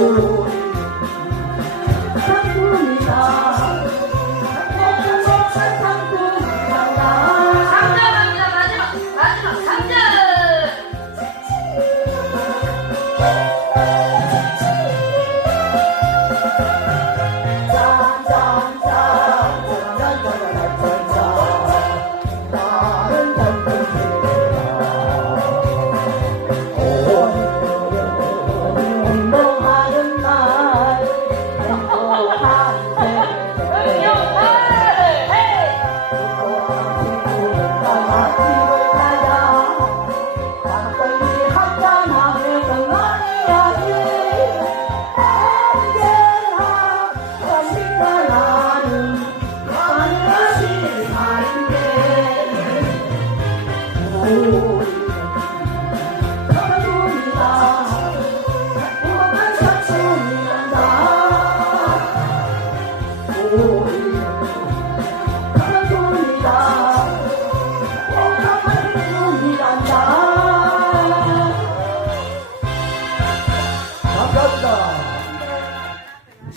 우